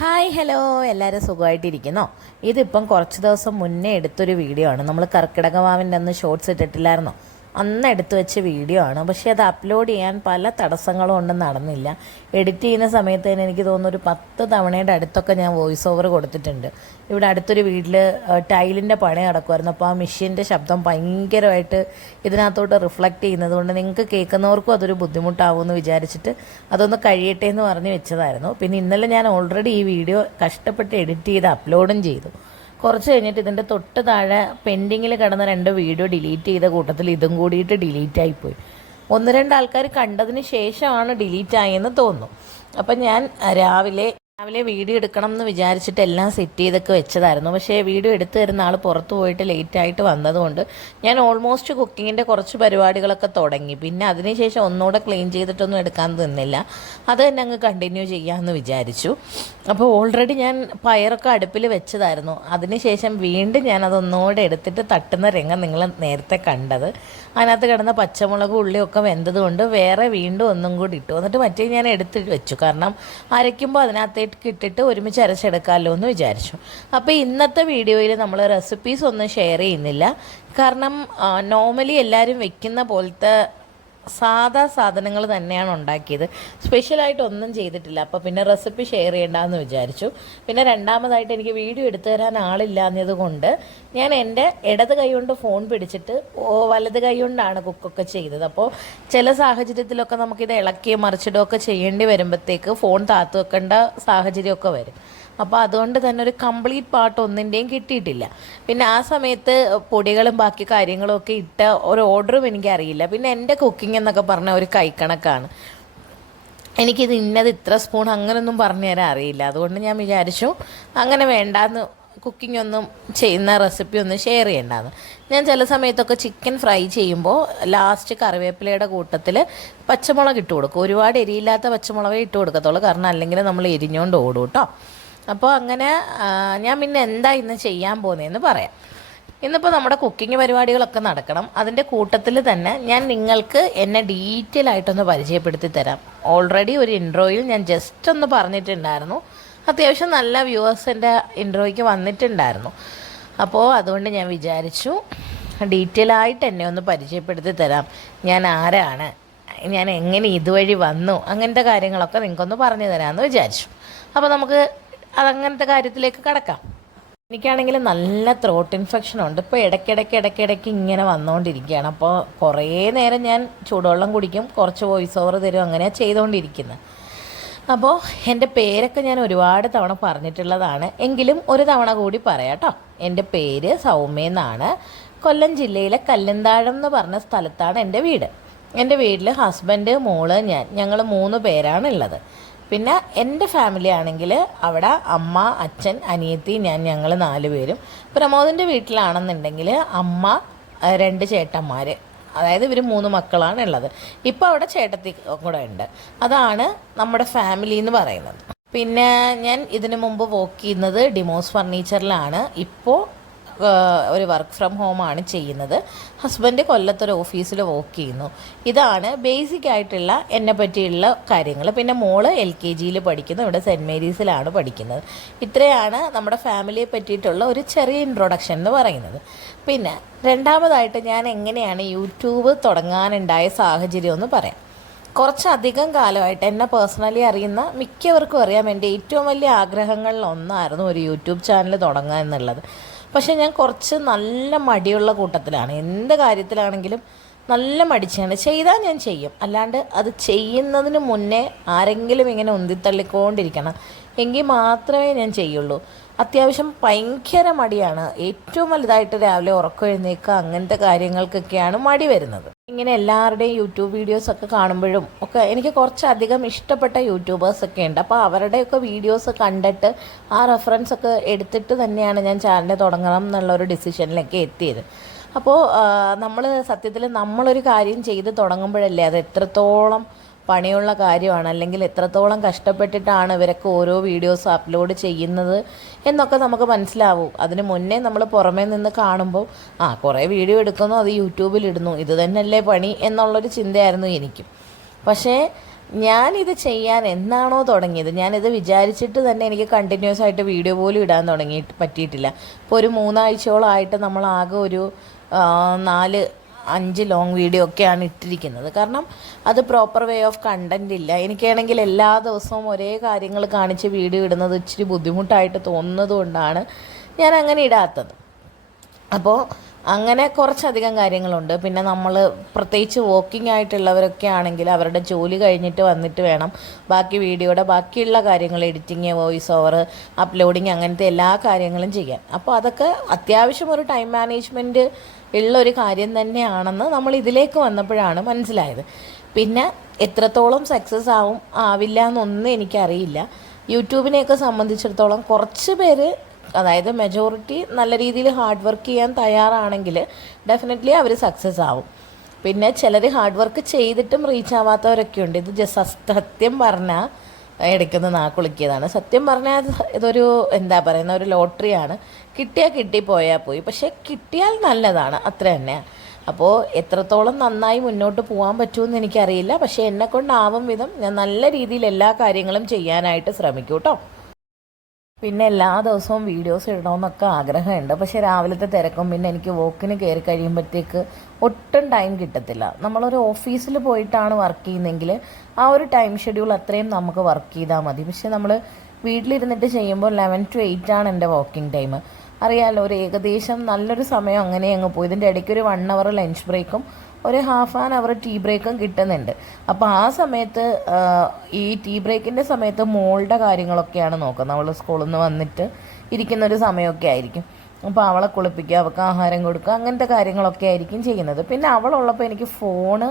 Hi hello, എല്ലാവരും സുഖമായിട്ടിരിക്കുന്നോ? ഇതിപ്പം കുറച്ച് ദിവസം മുന്നേ എടുത്തൊരു വീഡിയോ ആണ്. നമ്മൾ കർക്കിടക വാവിൻ്റെ അന്ന് ഷോർട്സ് ഇട്ടിട്ടില്ലായിരുന്നോ? അന്ന് എടുത്തു വെച്ച വീഡിയോ ആണ്. പക്ഷേ അത് അപ്ലോഡ് ചെയ്യാൻ പല തടസ്സങ്ങളും ഒന്നും നടന്നില്ല. എഡിറ്റ് ചെയ്യുന്ന സമയത്ത് തന്നെ എനിക്ക് തോന്നുന്നു ഒരു 10 തവണയുടെ അടുത്തൊക്കെ ഞാൻ വോയിസ് ഓവർ കൊടുത്തിട്ടുണ്ട്. ഇവിടെ അടുത്തൊരു വീട്ടിൽ ടൈലിൻ്റെ പണി നടക്കുമായിരുന്നു. അപ്പോൾ ആ മെഷീൻ്റെ ശബ്ദം ഭയങ്കരമായിട്ട് ഇതിനകത്തോട്ട് റിഫ്ലക്റ്റ് ചെയ്യുന്നത് കൊണ്ട് നിങ്ങൾക്ക് കേൾക്കുന്നവർക്കും അതൊരു ബുദ്ധിമുട്ടാവുമെന്ന് വിചാരിച്ചിട്ട് അതൊന്ന് കഴിയട്ടെ എന്ന് പറഞ്ഞ് വെച്ചതായിരുന്നു. പിന്നെ ഇന്നലെ ഞാൻ ഓൾറെഡി ഈ വീഡിയോ കഷ്ടപ്പെട്ട് എഡിറ്റ് ചെയ്ത് അപ്ലോഡും ചെയ്തു. കുറച്ച് കഴിഞ്ഞിട്ട് ഇതിൻ്റെ തൊട്ട് താഴെ പെൻഡിങ്ങിൽ കിടന്ന 2 വീഡിയോ ഡിലീറ്റ് ചെയ്ത കൂട്ടത്തിൽ ഇതും കൂടിയിട്ട് ഡിലീറ്റ് ആയിപ്പോയി. 1-2 ആൾക്കാർ കണ്ടതിന് ശേഷമാണ് ഡിലീറ്റ് ആയെന്ന് തോന്നുന്നു. അപ്പം ഞാൻ രാവിലെ വീഡിയോ എടുക്കണം എന്ന് വിചാരിച്ചിട്ട് എല്ലാം സെറ്റ് ചെയ്തൊക്കെ വെച്ചതായിരുന്നു. പക്ഷേ വീഡിയോ എടുത്തു തരുന്ന ആൾ പുറത്ത് പോയിട്ട് ലേറ്റായിട്ട് വന്നതുകൊണ്ട് ഞാൻ ഓൾമോസ്റ്റ് കുക്കിങ്ങിൻ്റെ കുറച്ച് പരിപാടികളൊക്കെ തുടങ്ങി. പിന്നെ അതിനുശേഷം ഒന്നുകൂടെ ക്ലീൻ ചെയ്തിട്ടൊന്നും എടുക്കാൻ നിന്നില്ല. അത് തന്നെ അങ്ങ് കണ്ടിന്യൂ ചെയ്യാമെന്ന് വിചാരിച്ചു. അപ്പോൾ ഓൾറെഡി ഞാൻ പയറൊക്കെ അടുപ്പിൽ വെച്ചതായിരുന്നു. അതിനുശേഷം വീണ്ടും ഞാനതൊന്നുകൂടെ എടുത്തിട്ട് തട്ടുന്ന രംഗം നിങ്ങൾ നേരത്തെ കണ്ടത്. അതിനകത്ത് കിടന്ന പച്ചമുളകും ഉള്ളിയൊക്കെ വെന്തതുകൊണ്ട് വേറെ വീണ്ടും ഒന്നും കൂടി ഇട്ടു. എന്നിട്ട് മറ്റേ ഞാൻ എടുത്ത് വെച്ചു. കാരണം അരയ്ക്കുമ്പോൾ അതിനകത്തേക്ക് ഇട്ടിട്ട് ഒരുമിച്ച് അരച്ചെടുക്കാമല്ലോ എന്ന് വിചാരിച്ചു. അപ്പോൾ ഇന്നത്തെ വീഡിയോയിൽ നമ്മൾ റെസിപ്പീസ് ഒന്നും ഷെയർ ചെയ്യുന്നില്ല. കാരണം നോർമലി എല്ലാവരും വെക്കുന്ന പോലത്തെ സാധാ സാധനങ്ങൾ തന്നെയാണ് ഉണ്ടാക്കിയത്. സ്പെഷ്യലായിട്ട് ഒന്നും ചെയ്തിട്ടില്ല. അപ്പോൾ പിന്നെ റെസിപ്പി ഷെയർ ചെയ്യേണ്ടെന്ന് വിചാരിച്ചു. പിന്നെ രണ്ടാമതായിട്ട് എനിക്ക് വീഡിയോ എടുത്തു തരാൻ ആളില്ലാഞ്ഞത് കൊണ്ട് ഞാൻ എൻ്റെ ഇടത് കൈ കൊണ്ട് ഫോൺ പിടിച്ചിട്ട് വലത് കൈ കൊണ്ടാണ് കുക്കൊക്കെ ചെയ്തത്. അപ്പോൾ ചില സാഹചര്യത്തിലൊക്കെ നമുക്കിത് ഇളക്കുകയും മറിച്ചിടുകയൊക്കെ ചെയ്യേണ്ടി വരുമ്പോഴത്തേക്ക് ഫോൺ താത്തു വെക്കേണ്ട സാഹചര്യമൊക്കെ വരും. അപ്പോൾ അതുകൊണ്ട് തന്നെ ഒരു കംപ്ലീറ്റ് പാർട്ട് ഒന്നിൻ്റെയും കിട്ടിയിട്ടില്ല. പിന്നെ ആ സമയത്ത് പൊടികളും ബാക്കി കാര്യങ്ങളും ഒക്കെ ഇട്ട ഒരു ഓർഡറും എനിക്കറിയില്ല. പിന്നെ എൻ്റെ കുക്കിംഗ് എന്നൊക്കെ പറഞ്ഞാൽ ഒരു കൈക്കണക്കാണ്. എനിക്കിത് ഇന്നത് ഇത്ര സ്പൂൺ അങ്ങനെയൊന്നും പറഞ്ഞു തരാൻ അറിയില്ല. അതുകൊണ്ട് ഞാൻ വിചാരിച്ചു അങ്ങനെ വേണ്ടാന്ന്, കുക്കിംഗ് ഒന്നും ചെയ്യുന്ന റെസിപ്പി ഒന്നും ഷെയർ ചെയ്യേണ്ടതെന്ന്. ഞാൻ ചില സമയത്തൊക്കെ ചിക്കൻ ഫ്രൈ ചെയ്യുമ്പോൾ ലാസ്റ്റ് കറിവേപ്പിലയുടെ കൂട്ടത്തിൽ പച്ചമുളക് ഇട്ട് കൊടുക്കും. ഒരുപാട് എരിയില്ലാത്ത പച്ചമുളകേ ഇട്ട് കൊടുക്കത്തുള്ളൂ. കാരണം അല്ലെങ്കിൽ നമ്മൾ എരിഞ്ഞുകൊണ്ട് ഓടും കേട്ടോ. അപ്പോൾ അങ്ങനെ ഞാൻ പിന്നെ എന്താ ഇന്ന് ചെയ്യാൻ പോകുന്നതെന്ന് പറയാം. ഇന്നിപ്പോൾ നമ്മുടെ കുക്കിംഗ് പരിപാടികളൊക്കെ നടക്കണം. അതിൻ്റെ കൂട്ടത്തിൽ തന്നെ ഞാൻ നിങ്ങൾക്ക് എന്നെ ഡീറ്റെയിൽ ആയിട്ടൊന്ന് പരിചയപ്പെടുത്തി തരാം. ഓൾറെഡി ഒരു ഇൻട്രോയിൽ ഞാൻ ജസ്റ്റ് ഒന്ന് പറഞ്ഞിട്ടുണ്ടായിരുന്നു. അത്യാവശ്യം നല്ല വ്യൂവേഴ്സ് എൻ്റെ ഇൻട്രോയ്ക്ക് വന്നിട്ടുണ്ടായിരുന്നു. അപ്പോൾ അതുകൊണ്ട് ഞാൻ വിചാരിച്ചു ഡീറ്റെയിൽ ആയിട്ട് എന്നെ ഒന്ന് പരിചയപ്പെടുത്തി തരാം. ഞാൻ ആരാണ്, ഞാൻ എങ്ങനെ ഇതുവഴി വന്നു, അങ്ങനത്തെ കാര്യങ്ങളൊക്കെ നിങ്ങൾക്കൊന്ന് പറഞ്ഞു തരാമെന്ന് വിചാരിച്ചു. അപ്പോൾ നമുക്ക് അതങ്ങനത്തെ കാര്യത്തിലേക്ക് കടക്കാം. എനിക്കാണെങ്കിൽ നല്ല ത്രോട്ട് ഇൻഫെക്ഷൻ ഉണ്ട്. ഇപ്പോൾ ഇടയ്ക്കിടയ്ക്ക് ഇങ്ങനെ വന്നുകൊണ്ടിരിക്കുകയാണ്. അപ്പോൾ കുറേ നേരം ഞാൻ ചൂടുവെള്ളം കുടിക്കും, കുറച്ച് വോയിസ് ഓവർ തരും, അങ്ങനെയാണ് ചെയ്തുകൊണ്ടിരിക്കുന്നത്. അപ്പോൾ എൻ്റെ പേരൊക്കെ ഞാൻ ഒരുപാട് തവണ പറഞ്ഞിട്ടുള്ളതാണ്. എങ്കിലും ഒരു തവണ കൂടി പറയാം കേട്ടോ. എൻ്റെ പേര് സൗമ്യ എന്നാണ്. കൊല്ലം ജില്ലയിലെ കല്ലുന്താഴം എന്ന് പറഞ്ഞ സ്ഥലത്താണ് എൻ്റെ വീട്. എൻ്റെ വീട്ടിൽ ഹസ്ബൻഡ്, മോള്, ഞങ്ങൾ 3 പേരാണ് ഉള്ളത്. പിന്നെ എൻ്റെ ഫാമിലി ആണെങ്കിൽ അവിടെ അമ്മ, അച്ഛൻ, അനിയത്തി, ഞങ്ങൾ 4 പേരും. പ്രമോദിൻ്റെ വീട്ടിലാണെന്നുണ്ടെങ്കിൽ അമ്മ, 2 ചേട്ടന്മാർ, അതായത് ഇവർ 3 മക്കളാണ് ഉള്ളത്. ഇപ്പോൾ അവിടെ ചേട്ടത്തി കൂടെ ഉണ്ട്. അതാണ് നമ്മുടെ ഫാമിലി എന്ന് പറയുന്നത്. പിന്നെ ഞാൻ ഇതിനു മുമ്പ് വർക്ക് ചെയ്യുന്നത് ഡിമോസ് ഫർണിച്ചറിലാണ്. ഇപ്പോൾ ഒരു വർക്ക് ഫ്രം ഹോമാണ് ചെയ്യുന്നത്. ഹസ്ബൻഡ് കൊല്ലത്തൊരു ഓഫീസിൽ വർക്ക് ചെയ്യുന്നു. ഇതാണ് ബേസിക് ആയിട്ടുള്ള എന്നെ പറ്റിയുള്ള കാര്യങ്ങൾ. പിന്നെ മോള് LKGയിൽ പഠിക്കുന്നു. ഇവിടെ സെൻറ്റ് മേരീസിലാണ് പഠിക്കുന്നത്. ഇത്രയാണ് നമ്മുടെ ഫാമിലിയെ പറ്റിയിട്ടുള്ള ഒരു ചെറിയ ഇൻട്രൊഡക്ഷൻ എന്ന് പറയുന്നത്. പിന്നെ രണ്ടാമതായിട്ട് ഞാൻ എങ്ങനെയാണ് യൂട്യൂബ് തുടങ്ങാനുണ്ടായ സാഹചര്യം എന്ന് പറയാം. കുറച്ചധികം കാലമായിട്ട് എന്നെ പേഴ്സണലി അറിയുന്ന മിക്കവർക്കും അറിയാം, എൻ്റെ ഏറ്റവും വലിയ ആഗ്രഹങ്ങളിൽ ഒന്നായിരുന്നു ഒരു യൂട്യൂബ് ചാനൽ തുടങ്ങുക എന്നുള്ളത്. പക്ഷേ ഞാൻ കുറച്ച് നല്ല മടിയുള്ള കൂട്ടത്തിലാണ്. എന്ത് കാര്യത്തിലാണെങ്കിലും നല്ല മടിച്ചാണ്. ചെയ്താൽ ഞാൻ ചെയ്യും, അല്ലാണ്ട് അത് ചെയ്യുന്നതിന് മുന്നേ ആരെങ്കിലും ഇങ്ങനെ ഉന്തിത്തള്ളിക്കൊണ്ടിരിക്കണം എങ്കിൽ മാത്രമേ ഞാൻ ചെയ്യുള്ളൂ. അത്യാവശ്യം ഭയങ്കര മടിയാണ്. ഏറ്റവും വലുതായിട്ട് രാവിലെ ഉറക്കം എഴുന്നേൽക്കുക, അങ്ങനത്തെ കാര്യങ്ങൾക്കൊക്കെയാണ് മടി വരുന്നത്. ഇങ്ങനെ എല്ലാവരുടെയും യൂട്യൂബ് വീഡിയോസൊക്കെ കാണുമ്പോഴും ഒക്കെ എനിക്ക് കുറച്ചധികം ഇഷ്ടപ്പെട്ട യൂട്യൂബേഴ്സൊക്കെ ഉണ്ട്. അപ്പോൾ അവരുടെയൊക്കെ വീഡിയോസ് കണ്ടിട്ട് ആ റെഫറൻസൊക്കെ എടുത്തിട്ട് തന്നെയാണ് ഞാൻ ചാനൽ തുടങ്ങണം എന്നുള്ളൊരു ഡിസിഷനിലൊക്കെ എത്തിയത്. അപ്പോൾ നമ്മൾ സത്യത്തിൽ നമ്മളൊരു കാര്യം ചെയ്ത് തുടങ്ങുമ്പോഴല്ലേ അത് എത്രത്തോളം പണിയുള്ള കാര്യമാണ്, അല്ലെങ്കിൽ എത്രത്തോളം കഷ്ടപ്പെട്ടിട്ടാണ് ഇവരൊക്കെ ഓരോ വീഡിയോസ് അപ്ലോഡ് ചെയ്യുന്നത് എന്നൊക്കെ നമുക്ക് മനസ്സിലാവും. അതിന് മുന്നേ നമ്മൾ പുറമേ നിന്ന് കാണുമ്പോൾ കുറേ വീഡിയോ എടുക്കുന്നു, അത് യൂട്യൂബിലിടുന്നു, ഇത് തന്നെയല്ലേ പണി എന്നുള്ളൊരു ചിന്തയായിരുന്നു എനിക്കും. പക്ഷേ ഞാനിത് ചെയ്യാൻ എന്നാണോ തുടങ്ങിയത്, ഞാനിത് വിചാരിച്ചിട്ട് തന്നെ എനിക്ക് കണ്ടിന്യൂസ് ആയിട്ട് വീഡിയോ പോലും ഇടാൻ പറ്റിയിട്ടില്ല. ഇപ്പോൾ ഒരു 3 ആഴ്ചയോളമായിട്ട് നമ്മൾ ആകെ ഒരു 4-5 ലോങ് വീഡിയോ ഒക്കെയാണ് ഇട്ടിരിക്കുന്നത്. കാരണം അത് പ്രോപ്പർ വേ ഓഫ് കണ്ടൻറ് ഇല്ല. എനിക്കാണെങ്കിൽ എല്ലാ ദിവസവും ഒരേ കാര്യങ്ങൾ കാണിച്ച് വീഡിയോ ഇടുന്നത് ഇച്ചിരി ബുദ്ധിമുട്ടായിട്ട് തോന്നുന്നത് കൊണ്ടാണ് ഞാൻ അങ്ങനെ ഇടാത്തത്. അപ്പോൾ അങ്ങനെ കുറച്ചധികം കാര്യങ്ങളുണ്ട്. പിന്നെ നമ്മൾ പ്രത്യേകിച്ച് വോക്കിംഗ് ആയിട്ടുള്ളവരൊക്കെ ആണെങ്കിൽ അവരുടെ ജോലി കഴിഞ്ഞിട്ട് വന്നിട്ട് വേണം ബാക്കി വീഡിയോയുടെ ബാക്കിയുള്ള കാര്യങ്ങൾ, എഡിറ്റിങ്, വോയിസ് ഓവർ, അപ്ലോഡിങ്, അങ്ങനത്തെ എല്ലാ കാര്യങ്ങളും ചെയ്യാൻ. അപ്പോൾ അതൊക്കെ അത്യാവശ്യം ഒരു ടൈം മാനേജ്മെൻറ്റ് ഉള്ളൊരു കാര്യം തന്നെയാണെന്ന് നമ്മൾ ഇതിലേക്ക് വന്നപ്പോഴാണ് മനസ്സിലായത്. പിന്നെ എത്രത്തോളം സക്സസ് ആവില്ല എന്നൊന്നും എനിക്കറിയില്ല. യൂട്യൂബിനെയൊക്കെ സംബന്ധിച്ചിടത്തോളം കുറച്ച് പേര്, അതായത് മെജോറിറ്റി നല്ല രീതിയിൽ ഹാർഡ് വർക്ക് ചെയ്യാൻ തയ്യാറാണെങ്കിൽ ഡെഫിനറ്റ്ലി അവർ സക്സസ് ആവും. പിന്നെ ചിലർ ഹാർഡ് വർക്ക് ചെയ്തിട്ടും റീച്ച് ആവാത്തവരൊക്കെ ഉണ്ട്. ഇത് സത്യം പറഞ്ഞാൽ ഇടയ്ക്കൊന്ന് നാക്കുളിക്കിയതാണ്. സത്യം പറഞ്ഞാൽ ഇതൊരു ഒരു ലോട്ടറിയാണ്. കിട്ടിയാൽ കിട്ടിപ്പോയാൽ പോയി. പക്ഷേ കിട്ടിയാൽ നല്ലതാണ്, അത്ര തന്നെ. അപ്പോൾ എത്രത്തോളം നന്നായി മുന്നോട്ട് പോകാൻ പറ്റുമെന്ന് എനിക്കറിയില്ല. പക്ഷേ എന്നെക്കൊണ്ടാവും വിധം ഞാൻ നല്ല രീതിയിൽ എല്ലാ കാര്യങ്ങളും ചെയ്യാനായിട്ട് ശ്രമിക്കും കേട്ടോ. പിന്നെ എല്ലാ ദിവസവും വീഡിയോസ് ഇടണമെന്നൊക്കെ ആഗ്രഹമുണ്ട്. പക്ഷേ രാവിലത്തെ തിരക്കും പിന്നെ എനിക്ക് വോക്കിന് കയറി കഴിയുമ്പോഴത്തേക്ക് ഒട്ടും ടൈം കിട്ടത്തില്ല. നമ്മളൊരു ഓഫീസിൽ പോയിട്ടാണ് വർക്ക് ചെയ്യുന്നതെങ്കിൽ ആ ഒരു ടൈം ഷെഡ്യൂൾ അത്രയും നമുക്ക് വർക്ക് ചെയ്താൽ മതി. പക്ഷേ നമ്മൾ വീട്ടിലിരുന്നിട്ട് ചെയ്യുമ്പോൾ 11 to 8 ആണ് എൻ്റെ വർക്കിംഗ് ടൈം. അറിയാമല്ലോ, ഒരു ഏകദേശം നല്ലൊരു സമയം അങ്ങനെ അങ്ങ് പോയി. ഇതിൻ്റെ ഇടയ്ക്ക് ഒരു 1 hour ലഞ്ച് ബ്രേക്കും ഒരു ½ ടീ ബ്രേക്കും കിട്ടുന്നുണ്ട്. അപ്പോൾ ആ സമയത്ത് ഈ ടീ ബ്രേക്കിൻ്റെ സമയത്ത് മോളുടെ കാര്യങ്ങളൊക്കെയാണ് നോക്കുന്നത്. അവൾ സ്കൂളിൽ നിന്ന് വന്നിട്ട് ഇരിക്കുന്നൊരു സമയമൊക്കെ ആയിരിക്കും. അപ്പോൾ അവളെ കുളിപ്പിക്കുക, അവൾക്ക് ആഹാരം കൊടുക്കുക, അങ്ങനത്തെ കാര്യങ്ങളൊക്കെ ആയിരിക്കും ചെയ്യുന്നത്. പിന്നെ അവളുള്ളപ്പോൾ എനിക്ക് ഫോണ്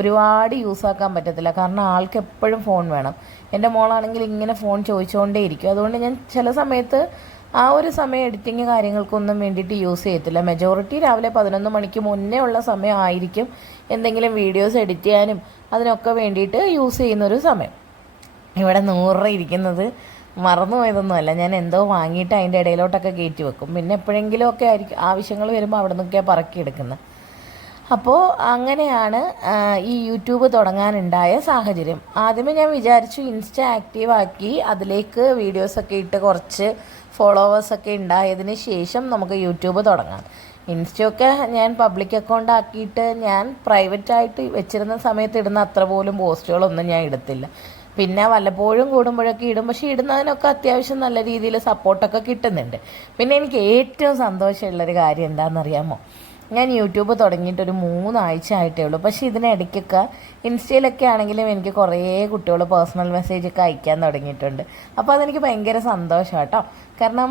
ഒരുപാട് യൂസാക്കാൻ പറ്റത്തില്ല. കാരണം ആൾക്ക് എപ്പോഴും ഫോൺ വേണം. എൻ്റെ മോളാണെങ്കിൽ ഇങ്ങനെ ഫോൺ ചോദിച്ചുകൊണ്ടേ ഇരിക്കും. അതുകൊണ്ട് ഞാൻ ചില സമയത്ത് ആ ഒരു സമയം എഡിറ്റിങ് കാര്യങ്ങൾക്കൊന്നും വേണ്ടിയിട്ട് യൂസ് ചെയ്യത്തില്ല. മെജോറിറ്റി രാവിലെ 11 മണിക്ക് മുന്നേ ഉള്ള സമയമായിരിക്കും എന്തെങ്കിലും വീഡിയോസ് എഡിറ്റ് ചെയ്യാനും അതിനൊക്കെ വേണ്ടിയിട്ട് യൂസ് ചെയ്യുന്നൊരു സമയം. ഇവിടെ 100 രൂപ ഇരിക്കുന്നത് മറന്നുപോയതൊന്നുമല്ല. ഞാൻ എന്തോ വാങ്ങിയിട്ട് അതിൻ്റെ ഇടയിലോട്ടൊക്കെ കയറ്റി വെക്കും. പിന്നെ എപ്പോഴെങ്കിലും ഒക്കെ ആയിരിക്കും ആവശ്യങ്ങൾ വരുമ്പോൾ അവിടെ നിന്നൊക്കെയാണ് പറക്കിയെടുക്കുന്നത്. അപ്പോൾ അങ്ങനെയാണ് ഈ യൂട്യൂബ് തുടങ്ങാനുണ്ടായ സാഹചര്യം. ആദ്യമേ ഞാൻ വിചാരിച്ചു ഇൻസ്റ്റ ആക്റ്റീവാക്കി അതിലേക്ക് വീഡിയോസൊക്കെ ഇട്ട് കുറച്ച് ഫോളോവേഴ്സൊക്കെ ഉണ്ടായതിന് ശേഷം നമുക്ക് യൂട്യൂബ് തുടങ്ങാം. ഇൻസ്റ്റയൊക്കെ ഞാൻ പബ്ലിക് അക്കൗണ്ട് ആക്കിയിട്ട് ഞാൻ പ്രൈവറ്റായിട്ട് വെച്ചിരുന്ന സമയത്ത് ഇടുന്ന അത്ര പോലും പോസ്റ്റുകളൊന്നും ഞാൻ ഇടത്തില്ല. പിന്നെ വല്ലപ്പോഴും കൂടുമ്പോഴൊക്കെ ഇടും. പക്ഷേ ഇടുന്നതിനൊക്കെ അത്യാവശ്യം നല്ല രീതിയിൽ സപ്പോർട്ടൊക്കെ കിട്ടുന്നുണ്ട്. പിന്നെ എനിക്ക് ഏറ്റവും സന്തോഷമുള്ളൊരു കാര്യം എന്താണെന്നറിയാമോ? ഞാൻ യൂട്യൂബ് തുടങ്ങിയിട്ടൊരു 3 ആഴ്ച ആയിട്ടേ ഉള്ളൂ. പക്ഷേ ഇതിനിടയ്ക്കൊക്കെ ഇൻസ്റ്റയിലൊക്കെ ആണെങ്കിലും എനിക്ക് കുറേ കുട്ടികൾ പേഴ്സണൽ മെസ്സേജൊക്കെ അയക്കാൻ തുടങ്ങിയിട്ടുണ്ട്. അപ്പോൾ അതെനിക്ക് ഭയങ്കര സന്തോഷം കേട്ടോ. കാരണം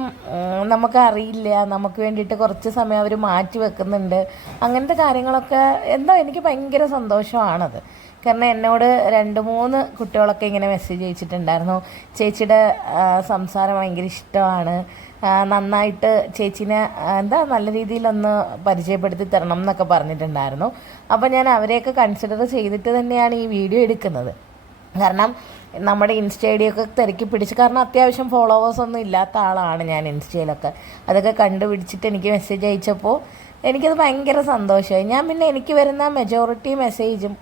നമുക്കറിയില്ല, നമുക്ക് വേണ്ടിയിട്ട് കുറച്ച് സമയം അവർ മാറ്റി വെക്കുന്നുണ്ട്. അങ്ങനത്തെ കാര്യങ്ങളൊക്കെ എന്തോ എനിക്ക് ഭയങ്കര സന്തോഷമാണത്. കാരണം എന്നോട് 2-3 കുട്ടികളൊക്കെ ഇങ്ങനെ മെസ്സേജ് അയച്ചിട്ടുണ്ടായിരുന്നു. ചേച്ചിയുടെ സംസാരം ഭയങ്കര ഇഷ്ടമാണ്, നന്നായിട്ട് ചേച്ചീനെ നല്ല രീതിയിലൊന്ന് പരിചയപ്പെടുത്തി തരണം എന്നൊക്കെ പറഞ്ഞിട്ടുണ്ടായിരുന്നു. അപ്പോൾ ഞാൻ അവരെയൊക്കെ കൺസിഡർ ചെയ്തിട്ട് തന്നെയാണ് ഈ വീഡിയോ എടുക്കുന്നത്. കാരണം നമ്മുടെ ഇൻസ്റ്റ ഐ ഡിയൊക്കെ തിരക്കി പിടിച്ച്, കാരണം അത്യാവശ്യം ഫോളോവേഴ്സൊന്നും ഇല്ലാത്ത ആളാണ് ഞാൻ ഇൻസ്റ്റയിലൊക്കെ. അതൊക്കെ കണ്ടുപിടിച്ചിട്ട് എനിക്ക് മെസ്സേജ് അയച്ചപ്പോൾ എനിക്കത് ഭയങ്കര സന്തോഷമായി. ഞാൻ പിന്നെ എനിക്ക് വരുന്ന മെജോറിറ്റി മെസ്സേജും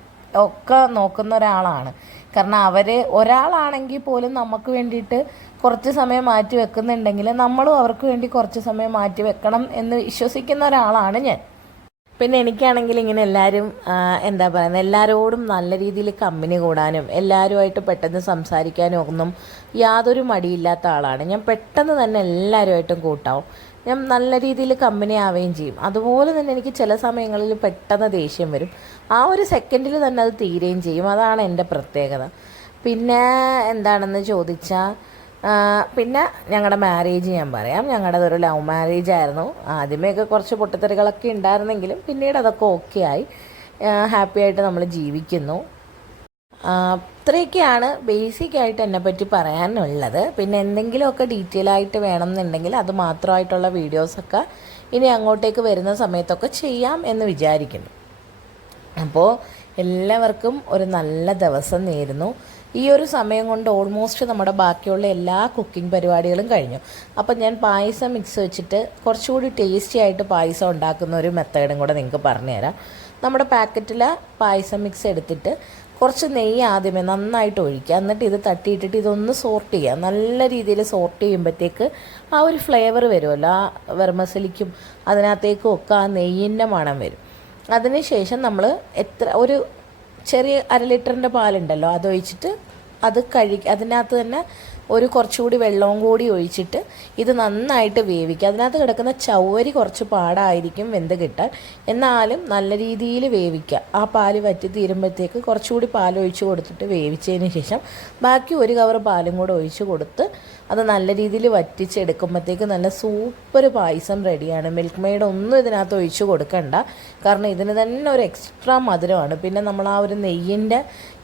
ഒക്കെ നോക്കുന്ന ഒരാളാണ്. കാരണം അവർ ഒരാളാണെങ്കിൽ പോലും നമുക്ക് വേണ്ടിയിട്ട് കുറച്ച് സമയം മാറ്റി വെക്കുന്നുണ്ടെങ്കിൽ നമ്മളും അവർക്ക് വേണ്ടി കുറച്ച് സമയം മാറ്റി വെക്കണം എന്ന് വിശ്വസിക്കുന്ന ഒരാളാണ് ഞാൻ. പിന്നെ എനിക്കാണെങ്കിൽ ഇങ്ങനെ എല്ലാവരും എല്ലാവരോടും നല്ല രീതിയിൽ കമ്പനി കൂടാനും എല്ലാവരുമായിട്ട് പെട്ടെന്ന് സംസാരിക്കാനും ഒന്നും യാതൊരു മടിയില്ലാത്ത ആളാണ് ഞാൻ. പെട്ടെന്ന് തന്നെ എല്ലാവരുമായിട്ടും കൂട്ടാവും. ഞാൻ നല്ല രീതിയിൽ കമ്പനി ആവുകയും ചെയ്യും. അതുപോലെ തന്നെ എനിക്ക് ചില സമയങ്ങളിൽ പെട്ടെന്ന് ദേഷ്യം വരും. ആ ഒരു സെക്കൻഡിൽ തന്നെ അത് തീരുകയും ചെയ്യും. അതാണ് എൻ്റെ പ്രത്യേകത. പിന്നെ എന്താണെന്ന് ചോദിച്ചാൽ, പിന്നെ ഞങ്ങളുടെ മാരേജ് ഞാൻ പറയാം. ഞങ്ങളുടെ ഒരു ലവ് മാരേജ് ആയിരുന്നു. ആദ്യമേയൊക്കെ കുറച്ച് പൊട്ടിത്തെറികളൊക്കെ ഉണ്ടായിരുന്നെങ്കിലും പിന്നീട് അതൊക്കെ ഓക്കെ ആയി. ഹാപ്പി ആയിട്ട് നമ്മൾ ജീവിക്കുന്നു. ഇത്രയൊക്കെയാണ് ബേസിക്കായിട്ട് എന്നെപ്പറ്റി പറയാനുള്ളത്. പിന്നെ എന്തെങ്കിലുമൊക്കെ ഡീറ്റെയിൽ ആയിട്ട് വേണം എന്നുണ്ടെങ്കിൽ അത് മാത്രമായിട്ടുള്ള വീഡിയോസൊക്കെ ഇനി അങ്ങോട്ടേക്ക് വരുന്ന സമയത്തൊക്കെ ചെയ്യാം എന്ന് വിചാരിക്കുന്നു. അപ്പോൾ എല്ലാവർക്കും ഒരു നല്ല ദിവസം നേരുന്നു. ഈ ഒരു സമയം കൊണ്ട് ഓൾമോസ്റ്റ് നമ്മുടെ ബാക്കിയുള്ള എല്ലാ കുക്കിംഗ് പരിപാടികളും കഴിഞ്ഞു. അപ്പം ഞാൻ പായസം മിക്സ് വെച്ചിട്ട് കുറച്ചുകൂടി ടേസ്റ്റി ആയിട്ട് പായസം ഉണ്ടാക്കുന്ന ഒരു മെത്തേഡും കൂടെ നിങ്ങൾക്ക് പറഞ്ഞുതരാം. നമ്മുടെ പാക്കറ്റിൽ പായസം മിക്സ് എടുത്തിട്ട് കുറച്ച് നെയ്യ് ആദ്യമേ നന്നായിട്ട് ഒഴിക്കുക. എന്നിട്ട് ഇത് തട്ടിയിട്ടിട്ട് ഇതൊന്ന് സോർട്ട് ചെയ്യുക. നല്ല രീതിയിൽ സോർട്ട് ചെയ്യുമ്പോഴത്തേക്ക് ആ ഒരു ഫ്ലേവർ വരുമല്ലോ, ആ വെർമസലിക്കും അതിനകത്തേക്കും ഒക്കെ ആ നെയ്യിൻ്റെ മണം വരും. അതിനുശേഷം നമ്മൾ ഒരു ചെറിയ 1/2 ലിറ്ററിൻ്റെ പാലുണ്ടല്ലോ, അതൊഴിച്ചിട്ട് അതിനകത്ത് തന്നെ കുറച്ചുകൂടി വെള്ളവും കൂടി ഒഴിച്ചിട്ട് ഇത് നന്നായിട്ട് വേവിക്കുക. അതിനകത്ത് കിടക്കുന്ന ചവ്വരി കുറച്ച് പാടായിരിക്കും വെന്ത് കിട്ടാൻ, എന്നാലും നല്ല രീതിയിൽ വേവിക്കുക. ആ പാല് വറ്റി തീരുമ്പോഴത്തേക്ക് കുറച്ചുകൂടി പാൽ ഒഴിച്ച് കൊടുത്തിട്ട് വേവിച്ചതിന് ശേഷം ബാക്കി 1 കവർ പാലും കൂടെ ഒഴിച്ച് കൊടുത്ത് അത് നല്ല രീതിയിൽ വറ്റിച്ചെടുക്കുമ്പോഴത്തേക്ക് നല്ല സൂപ്പർ പായസം റെഡിയാണ്. മിൽക്ക് മെയ്ഡ് ഒന്നും ഇതിനകത്ത് ഒഴിച്ച് കൊടുക്കണ്ട, കാരണം ഇതിന് തന്നെ ഒരു എക്സ്ട്രാ മധുരമാണ്. പിന്നെ നമ്മൾ ആ ഒരു നെയ്യിൻ്റെ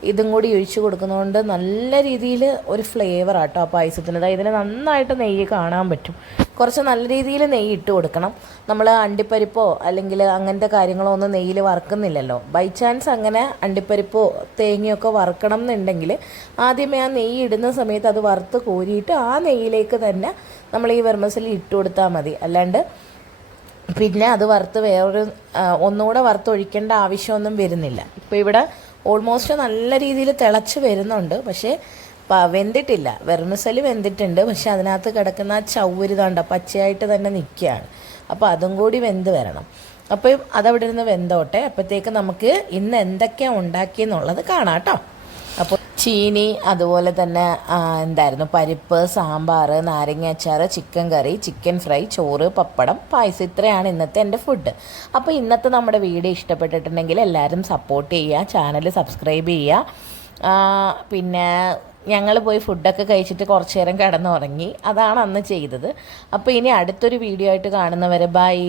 ഇതും കൂടി ഒഴിച്ച് കൊടുക്കുന്നതുകൊണ്ട് നല്ല രീതിയിൽ ഒരു ഫ്ലേവർ ആട്ടോ ആ പായസത്തിന്. ഇതിന് നന്നായിട്ട് നെയ്യ് കാണാൻ പറ്റും. കുറച്ച് നല്ല രീതിയിൽ നെയ്യ് ഇട്ട് കൊടുക്കണം. നമ്മൾ അണ്ടിപ്പരിപ്പോ അല്ലെങ്കിൽ അങ്ങനത്തെ കാര്യങ്ങളോ ഒന്നും നെയ്യിൽ വറുക്കുന്നില്ലല്ലോ. ബൈ ചാൻസ് അങ്ങനെ അണ്ടിപ്പരിപ്പോ തേങ്ങയൊക്കെ വറുക്കണം എന്നുണ്ടെങ്കിൽ ആദ്യമേ ആ നെയ്യ് ഇടുന്ന സമയത്ത് അത് വറുത്ത് കോരിയിട്ട് ആ നെയ്യിലേക്ക് തന്നെ നമ്മൾ ഈ വെർമസലി ഇട്ട് കൊടുത്താൽ മതി. അല്ലാണ്ട് പിന്നെ അത് വറുത്ത് ഒന്നുകൂടെ വറുത്തൊഴിക്കേണ്ട ആവശ്യമൊന്നും വരുന്നില്ല. ഇപ്പോൾ ഇവിടെ ഓൾമോസ്റ്റ് നല്ല രീതിയിൽ തിളച്ച് വരുന്നുണ്ട്, പക്ഷേ വെന്തിട്ടില്ല. വെർമിസലി വെന്തിട്ടുണ്ട്, പക്ഷെ അതിനകത്ത് കിടക്കുന്ന ആ ചവ്വരുതാണ്ട പച്ചയായിട്ട് തന്നെ നിൽക്കുകയാണ്. അപ്പോൾ അതും കൂടി വെന്ത് വരണം. അപ്പോൾ അതവിടെ ഇരുന്ന് വെന്തോട്ടെ. അപ്പോഴത്തേക്ക് നമുക്ക് ഇന്ന് എന്തൊക്കെയാണ് ഉണ്ടാക്കിയെന്നുള്ളത് കാണാം കേട്ടോ. അപ്പോൾ ചീനി, അതുപോലെ തന്നെ പരിപ്പ്, സാമ്പാർ, നാരങ്ങ അച്ചാർ, ചിക്കൻ കറി, ചിക്കൻ ഫ്രൈ, ചോറ്, പപ്പടം, പായസം, ഇത്രയാണ് ഇന്നത്തെ എൻ്റെ ഫുഡ്. അപ്പോൾ ഇന്നത്തെ നമ്മുടെ വീഡിയോ ഇഷ്ടപ്പെട്ടിട്ടുണ്ടെങ്കിൽ എല്ലാവരും സപ്പോർട്ട് ചെയ്യുക, ചാനൽ സബ്സ്ക്രൈബ് ചെയ്യുക. പിന്നെ ഞങ്ങൾ പോയി ഫുഡൊക്കെ കഴിച്ചിട്ട് കുറച്ച് നേരം കിടന്നുറങ്ങി. അതാണ് അന്ന് ചെയ്തത്. അപ്പോൾ ഇനി അടുത്തൊരു വീഡിയോ ആയിട്ട് കാണുന്നവരെ ബൈ.